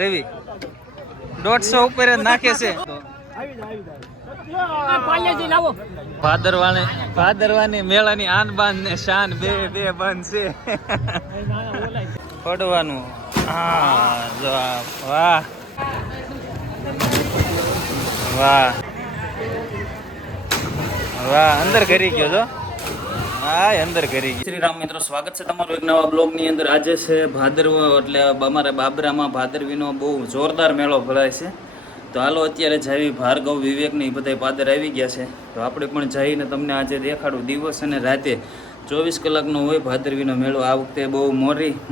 રવિ 150 ઉપર જ નાખે છે. ભાદરવાની મેળાની આન બાન ને શાન બે બંધ છે. ફોડવાનું. હા જો વાહ વાહ વાહ, અંદર કરી ગયો છો. હા અંદર કરી ગયો. શ્રી રામ મિત્રો, સ્વાગત છે તમારું એક નવા બ્લોગ ની અંદર. આજે છે ભાદરવો, એટલે અમારા બાબરામાં ભાદરવીનો બહુ જોરદાર મેળો ભરાય છે. તો હાલો અત્યારે જાવી ભાર્ગવ વિવેક ને એ બધા પાદર આવી ગયા છે. તો આપણે પણ જઈને તમને આજે દેખાડું. દિવસ અને રાતે 24 કલાકનો હોય ભાદરવીનો મેળો. આ વખતે બહુ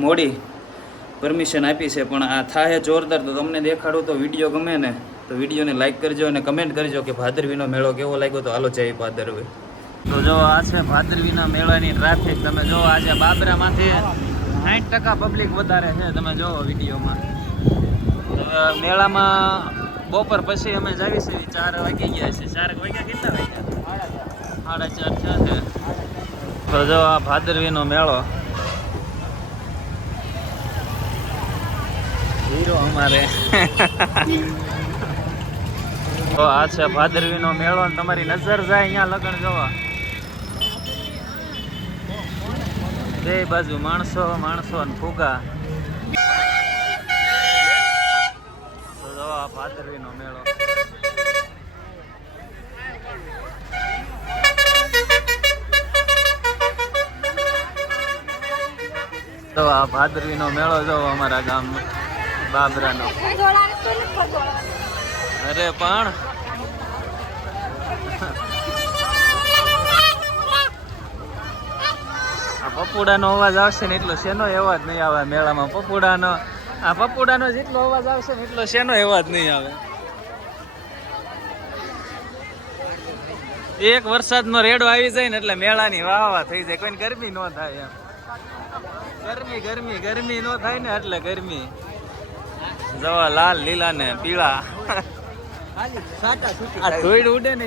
મોડી પરમિશન આપી છે, પણ આ થાય જોરદાર. તો તમને દેખાડું. તો વિડીયો ગમે ને તો વિડીયોને લાઇક કરજો અને કમેન્ટ કરજો કે ભાદરવીનો મેળો કેવો લાગ્યો. તો હાલો જઈ ભાદરવી. તો જો આ છે ભાદરવીના મેળાની ટ્રાફિક. તમે જો આજે બાબરામાંથી 60% પબ્લિક વધારે છે. તમે જો વિડીયોમાં. મેળામાં બપોર પછી અમે જાવી છે. 4 વાગી ગયા છે. 4 વાગ્યા કેટલા વાગ્યા? 4:30 છે. તો જો આ ભાદરવીનો મેળો હીરો અમારે. તો આ છે ભાદરવીનો મેળો. તમારી નજર જાય અહીંયા લગન જોવા. બે બાજુ માણસો અને ફુગા. તો જો આ ભાદરવીનો મેળો. તો આ ભાદરવીનો મેળો જો અમારા ગામ બાબરાનો. અરે પણ આ પપુડાનો અવાજ આવશે ને એટલો શેનો અવાજ નહીં આવે મેળામાં. પપુડાનો જેટલો અવાજ આવશે ને એટલો શેનો અવાજ નહીં આવે. એક વરસાદનો રેડો આવી જાય ને એટલે મેળાની વાહ થઈ જાય. કોઈને ગરમી ન થાય એમ. ગરમી ન થાય ને એટલે ગરમી. જવા લાલ લીલા ને પીળા આ ધોઈડ ઉડે ને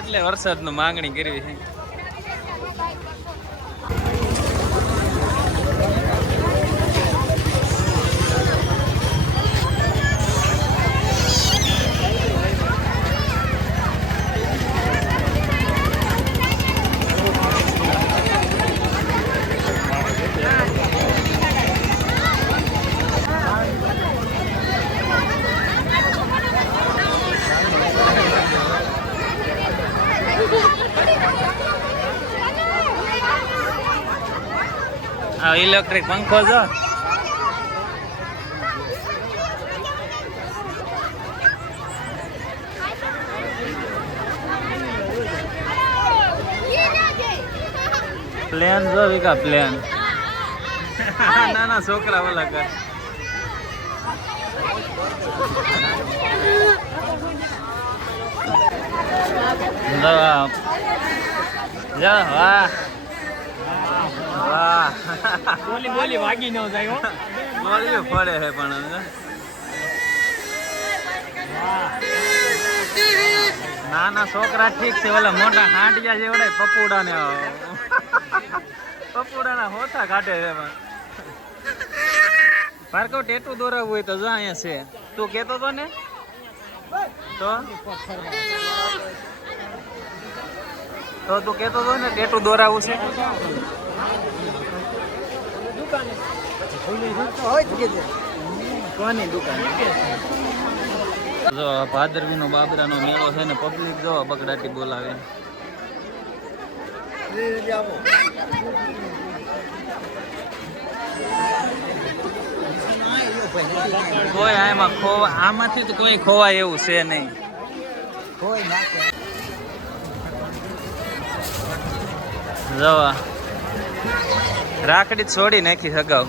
એટલે વરસાદનો માંગણી કરવી છે. ઇલેક્ટ્રિક પંખો જો. પ્લેન જો વિકા પ્લેન. નાના છોકરા ઓલા કર. વાહ બોલી વાગી ન જાય હો. બોલી પડે છે પણ નાના છોકરા ઠીક છે. ઓલા મોટા હાંડિયા જેવડે પપુડાના હોતા કાઢે છે. ભાર્ગવ ટેટુ દોરાવવું હોય તો જો અહીંયા છે. તું કેતો તો ને તો તું કેતો તો ને ટેટુ દોરાવું છે. જો ભાદરવીનો બાબરાનો મેળો છે ને પબ્લિક જો બગડાટી બોલાવે. કોઈ આમાંથી તો કોઈ ખોવાય એવું છે નહીં. જવા રાખડી છોડી નાખી સગાવ.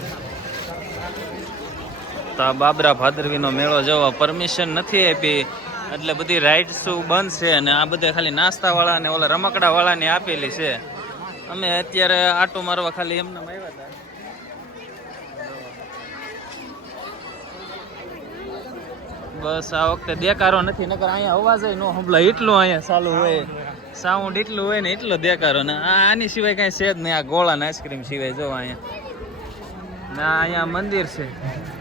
તો આ બાબરા ભાદરવીનો મેળો જોવા પરમિશન નથી આપી એટલે બધી રાઇડ્સ બંધ છે. અને આ બધા ખાલી નાસ્તા વાળા ને ઓલા રમકડા વાળાને આપેલી છે. અમે અત્યારે આટો મારવા ખાલી એમને આવ્યા હતા. બસ આ વખતે દેકારો નથી. નકર અહીંયા અવાજ ન સંભળાય એટલું અહીંયા ચાલુ હોય. સાઉન્ડ એટલું હોય ને એટલો દેકારો. ને આની સિવાય કઈ છે જ નહીં. આ ગોળા ને આઈસ્ક્રીમ સિવાય જો અહીંયા ના અહીંયા મંદિર છે,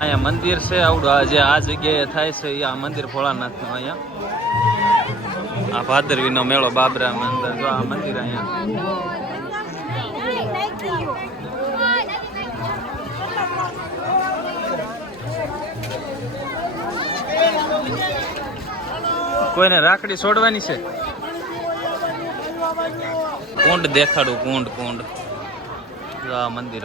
અહીંયા મંદિર છે આવડું જે આ જગ્યાએ થાય છે એ આ મંદિર ભોળાનાથનું. અહીંયા આ ભાદરવીનો મેળો બાબરામાં અંદર જો આ મંદિર અહીંયા. કોઈને રાખડી છોડવાની છે? કુંડ દેખાડું, કુંડ કુંડ આ મંદિર.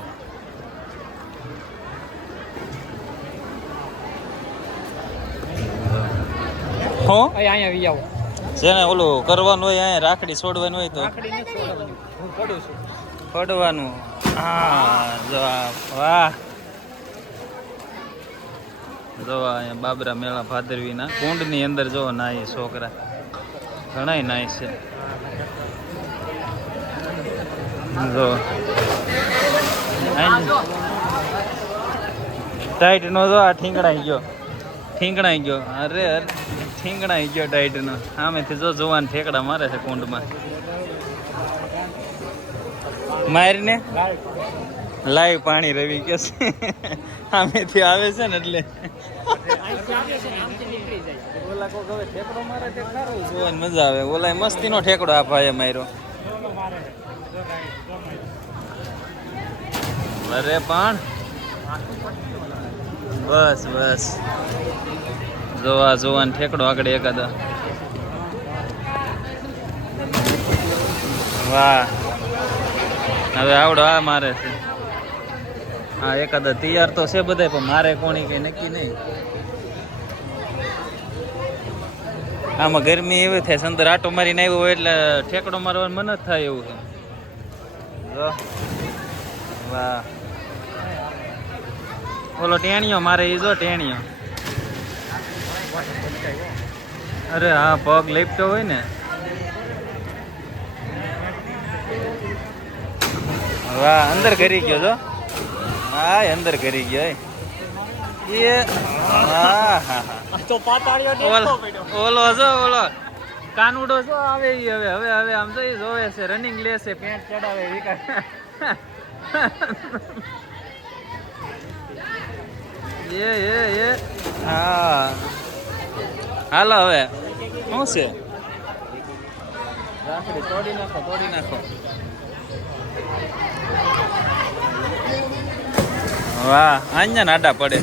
હો અહીંયા આવી આવો. જેને ઓલું કરવાનું હોય અહીંયા રાખડી છોડવાનું હોય તો ફોડવાનું. હા જો વાહ જો અહીંયા બાબરા મેળા ભાદરવીના કુંડની અંદર જો નાય છોકરા ઘણાય નાય છે. જો ટાઈટ નો જો આ ઠીંગણાઈ ગયો, ઠીંગણાઈ ગયો. અરે અરે ઠીંગણાઈ ગયો ટાઈટ નો. આમેથી જો જોવાન ઠેકડા મારે છે કુંડમાં. મારીને લાઈવ પાણી રવિ કે છે આમેથી આવે છે ને એટલે ઓલા કોક હવે ઠેકડો મારે તે સારું જોવાની મજા આવે. ઓલા મસ્તીનો ઠેકડો આ ભાઈએ માર્યો. અરે પણ બસ બસ જોવાન ઠેકડો આગળ એકાદા. વાહ હવે આવડો આ મારે છે. હા એકાદા તૈયાર તો છે બધા પણ મારે કોણી કઈ નક્કી નહીં. આમાં ગરમી એવી થાય અંદર આટો મારીને આવ્યો હોય એટલે ઠેકડો મારવાનું મન જ થાય એવું છે. વાહ ઓલો ટેણીઓ મારે એ જો ટેણીઓ. અરે હા પગ લેપટો હોય ને. વાહ અંદર કરી ગયો જો. હા અંદર કરી ગયો એ. હા હા તો ઓલો જો ઓલો કાનુડો જો આવે હવે હવે હવે આમ તો જોવે છે રનિંગ લેશે પેન્ટ ચડાવે વિકા. એ હા હાલો હવે શું છે રાખડી તોડી નાખો તોડી નાખો. વાહ અહીંયા નાડા પડે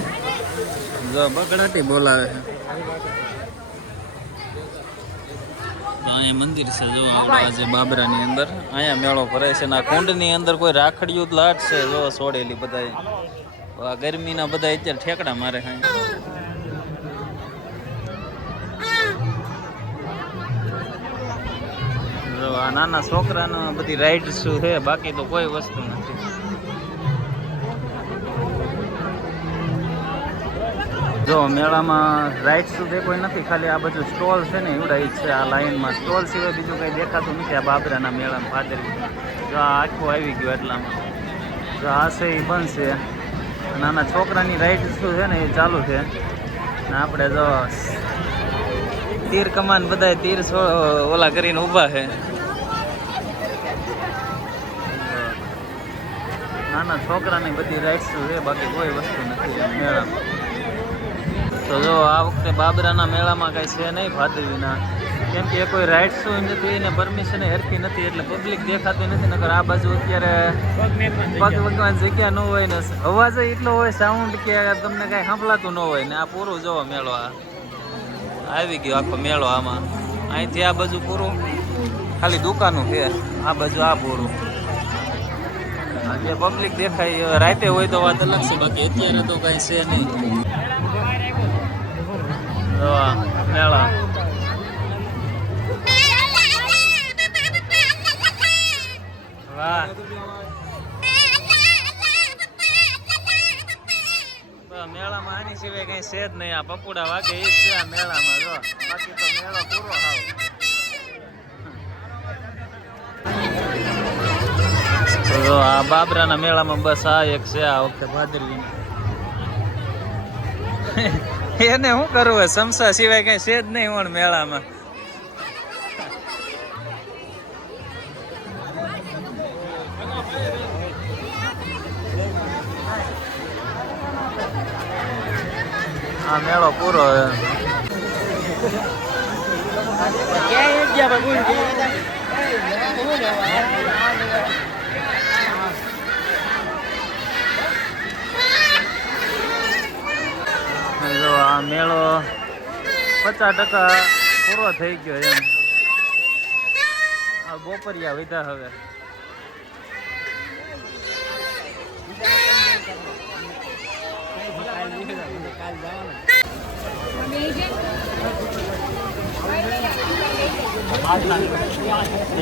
જો બગડાટી બોલાવે છે. અહીંયા મંદિર છે જો આજે બાબરાની અંદર. અહીંયા મેળો ભરાય છે. આ કુંડની અંદર કોઈ રાખડીયું જ લાટ છે જો છોડેલી બધા. આ ગરમીના બધા અત્યારે ઠેકડા મારે. આ નાના છોકરાનો બધી રાઈડ શું છે બાકી તો કોઈ વસ્તુ નથી. જો મેળામાં રાઈડ શું તે કોઈ નથી, ખાલી આ બધું સ્ટોલ છે ને એવડા જ છે. આ લાઈનમાં સ્ટોલ સિવાય બીજું કંઈ દેખાતું નથી આ બાબરાના મેળામાં ભાદરવી. જો આ આખું આવી ગયું એટલામાં. જો આ છે એ બંધ છે. નાના છોકરાની રાઈડ શું છે ને એ ચાલુ છે. ને આપણે જો તીર કમાન બધા તીર ઓલા કરીને ઊભા છે. નાના છોકરાની બધી રાઈડ્સ છે બાકી કોઈ વસ્તુ નથી મેળામાં. તો જો આ વખતે બાબરાના મેળામાં કાંઈ છે નહીં ભાદરવીના, કેમ કે એ કોઈ રાઈડ્સ નથી એને પરમિશન હેરતી નથી એટલે પબ્લિક દેખાતી નથી. નકર આ બાજુ અત્યારે પગ વગવાની જગ્યા ન હોય ને અવાજ એટલો હોય સાઉન્ડ કે તમને કાંઈ સાંભળાતું ન હોય ને. આ પૂરું જોવો મેળો આ આવી ગયો આખો મેળો. આમાં અહીંથી આ બાજુ પૂરું ખાલી દુકાનું છે, આ બાજુ આ પૂરું. જે પબ્લિક દેખાય રાતે હોય તો વાત અલગ છે બાકી અત્યારે તો કાંઈ છે નહીં. મેળા વાહ મેળામાં આની સિવાય કઈ છે જ નહીં. આ પપુડા વાગે એ છે આ મેળામાં જો બાકી તો મેળો પૂરો હાવ. જો આ બાબરાના મેળામાં બસ આ એક છે આ વખતે ભાદરવી. એને શું કરવું સમસા સિવાય કઈ છે જ નહીં પણ મેળામાં. આ મેળો પૂરો હવે. જો આ મેળો 50% પૂરો થઈ ગયો એમ. આ બપોરિયા વિધા હવે.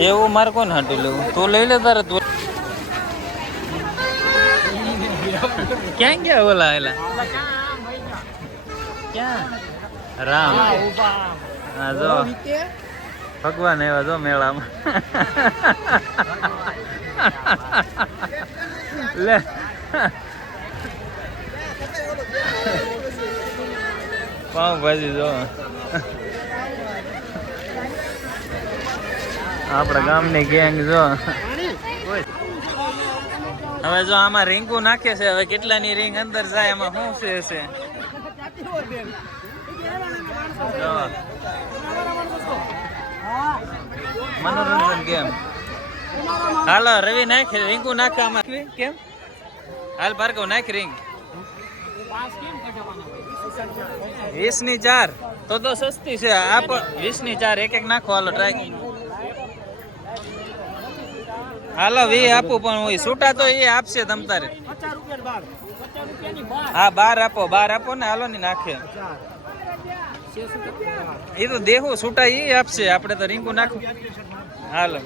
એવું મારે કોને હાટું લેવું? તું લઈ લે તારે. તું ક્યાં ગયા ઓલા એલા? ક્યાં? રામ હા જો ભગવાન એવા જો મેળામાં. લે પાઉંભાજી જો આપણા ગામની ગેંગ જો. હવે જો આમાં રીંગું નાખે છે. હવે કેટલાની રીંગ અંદર જાય એમાં શું છે? મનોરંજન કેમ? હાલો રવિ નાખ રીંગું નાખ આમાં. કેમ? હાલ ભાર્ગવ નાખ રીંગ. 20 ની 4 તો સસ્તી છે. આ 20 ની 4 એક નાખો. હાલો ટ્રાય. હાલો 20 આપું પણ હોય છૂટા તો એ આપશે તમ તારે. હા 12 આપો ને. હાલો ની નાખે એ તો દેહું છૂટા એ આપશે. આપણે તો રીંગું નાખું. હાલો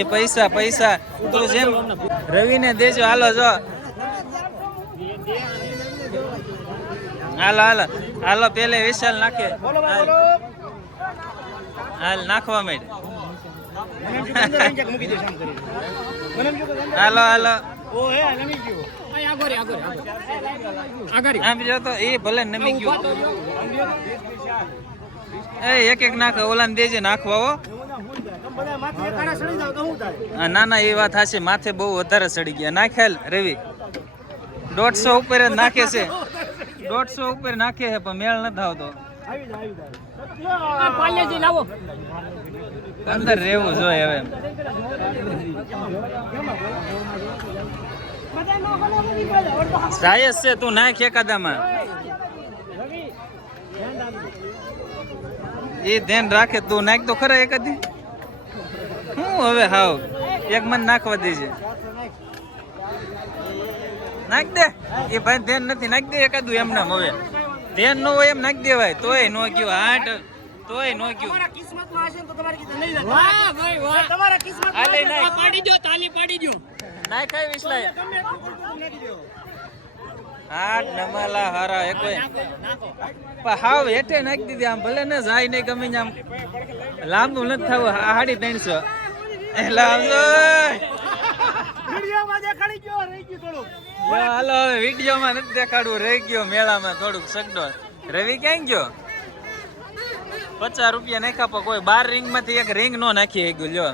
એ પૈસા તો જેમ રવિ ને દેજો. હાલો જો હાલો પેલે વિશાલ નાખે. હાલ નાખવા માંડ. હાલો આમ જો તો એ ભલે નમી ગયું. એક નાખે. ઓલા દેજે નાખવા હો. ના એ વાત હાશે. માથે બહુ વધારે સડી ગયા. નાખેલ રવિ 150 ઉપર જ નાખે છે. 150 ઉપર નાખે છે પણ મેળ નથી આવતો. અંદર રહેવું જોઈએ હવે. સાયસ છે તું નાખ એકાદામાં. એ ધ્યાન રાખે. તું નાખ તો ખરા એકાદી. હું હવે હાવ એક મન નાખવા દેજે. નાખ દે. એ ભાઈ ધ્યાન નથી. નાખ દે એકાદું એમને. હવે ધ્યાન ન હોય એમ નાખ દેવાય. તોય નો ગયું. હાટ તોય નો ગયું. નાખાય વિસલાય. હાટ નમાલા હારા એક હાવ હેઠે નાખી દીધી. આમ ભલે ને જાય નહીં ગમે આમ લાંબુ નથી થવું. 350 એટલે આવજો. હાલો હવે વિડીયોમાં નથી દેખાડવું. રહી ગયો મેળામાં થોડુંક સગડો. રવિ ક્યાં ગયો? 50 રૂપિયા નાખ્યા પણ કોઈ 12 રીંગ માંથી એક રીંગ નો નાખી ગયું. લ્યો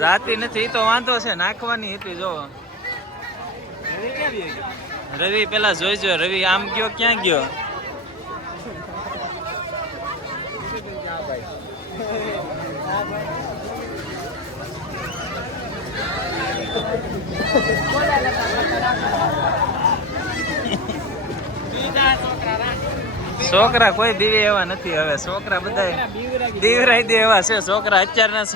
જાતી નથી તો વાંધો છે. નાખવાની હતી જો. રવિ પેલા જોઈજો. રવિ આમ ગયો ક્યાં ગયો? છોકરા કોઈ બીવે એવા નથી. હવે છોકરા બધા બીવરાઈ દે એવા છે છોકરા અત્યારના.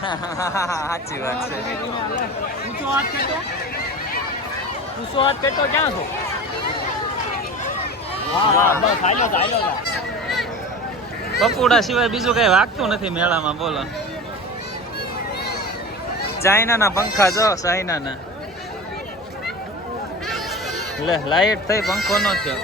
સાચી વાત છે. પપોડા સિવાય બીજું કઈ વાગતું નથી મેળામાં. બોલો ચાઇનાના પંખા જો. ચાઇનાના લે લાઈટ થઈ પંખો નો થયો.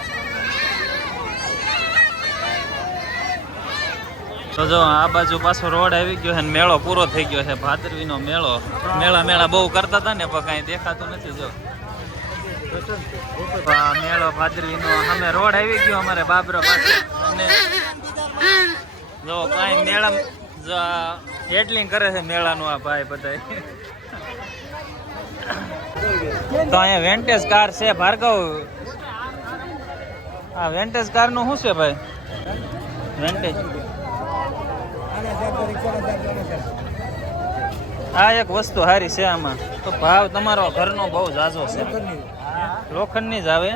તો જો આ બાજુ પાછો રોડ આવી ગયો છે ને મેળો પૂરો થઈ ગયો છે. ભાદરવીનો મેળો. મેળા બહુ કરતા હતા ને પણ કઈ દેખાતું નથી. જો મેળો ભાદરવીનો સામે રોડ આવી ગયો અમારે બાબરા પાસે. અને જો કઈ મેળા હેડલિંગ કરે છે મેળાનું આ ભાઈ બધા. તો અહીંયા વેન્ટેજ કાર છે ભાર્ગવ. આ વેન્ટેજ કાર નું શું છે ભાઈ? વેન્ટેજ આ એક વસ્તુ સારી છે આમાં. તો ભાવ તમારો ઘરનો બહુ ઝાઝો છે. લોખંડની જ આવે.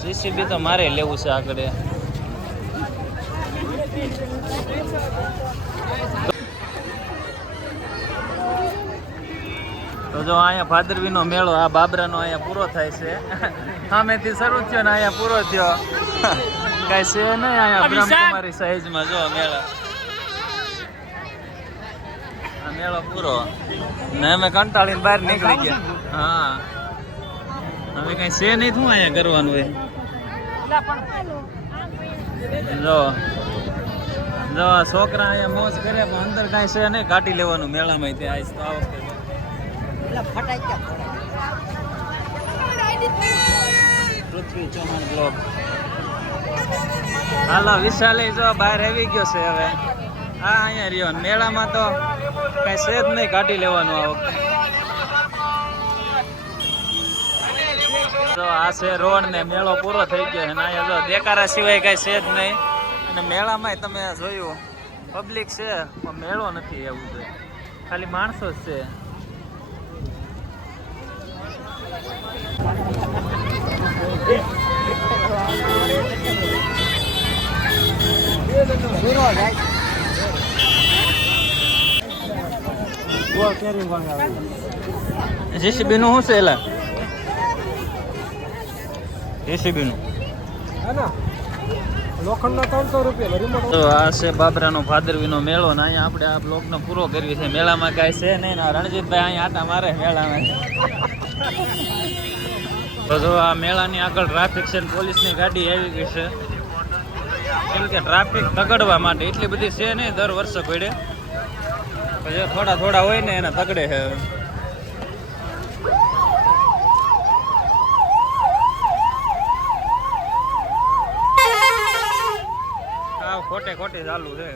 સીસીબી તો મારે લેવું છે આગળ. તો જો અહીંયા ભાદરવીનો મેળો આ બાબરાનો અહીંયા પૂરો થાય છે. સામેથી શરૂ થયો ને અહીંયા પૂરો થયો. કઈ છે નહીં અહીંયા બ્રહ્મકુમારી સાઈઝમાં જો મેળો. આ મેળો પૂરો ને અમે કંટાળીને બહાર નીકળી ગયા. હા હવે કઈ છે નહીં. શું અહીંયા કરવાનું હોય? જો જો છોકરા અહીંયા મોજ કર્યા પણ અંદર કઈ છે નહીં. કાઢી લેવાનું મેળામાં ત્યાં આવીશ તો આ વખતે. પૃથ્વી ચૌહાણ બ્લોગ. હાલો વિશાલે જો બહાર આવી ગયો છે હવે. હા અહીંયા રહ્યો. મેળામાં તો કઈ છે જ નહીં. કાઢી લેવાનું આ વખતે. જો આ છે રોડ ને મેળો પૂરો થઈ ગયો છે. અહીંયા જો દેકારા સિવાય કઈ છે જ નહીં. અને મેળામાં તમે જોયું પબ્લિક છે પણ મેળો નથી. એવું છે ખાલી માણસો જ છે. જેસીબી નું શું છે? એલા જેસીબી નું તો આ છે બાબરાનો ભાદરવીનો મેળો. ને અહીંયા આપણે આ બ્લોગનો પૂરો કરવી છે. મેળામાં કાંઈ છે નહીં. રણજીતભાઈ અહીંયા આટા મારે મેળામાં. તો જો આ મેળાની આગળ ટ્રાફિક છે. પોલીસની ગાડી આવી ગઈ છે. કેમ કે ટ્રાફિક તગડવા માટે. એટલી બધી છે નહીં દર વર્ષે પડે. પછી થોડા થોડા હોય ને એને તગડે છે. ખોટે ખોટી ચાલુ છે.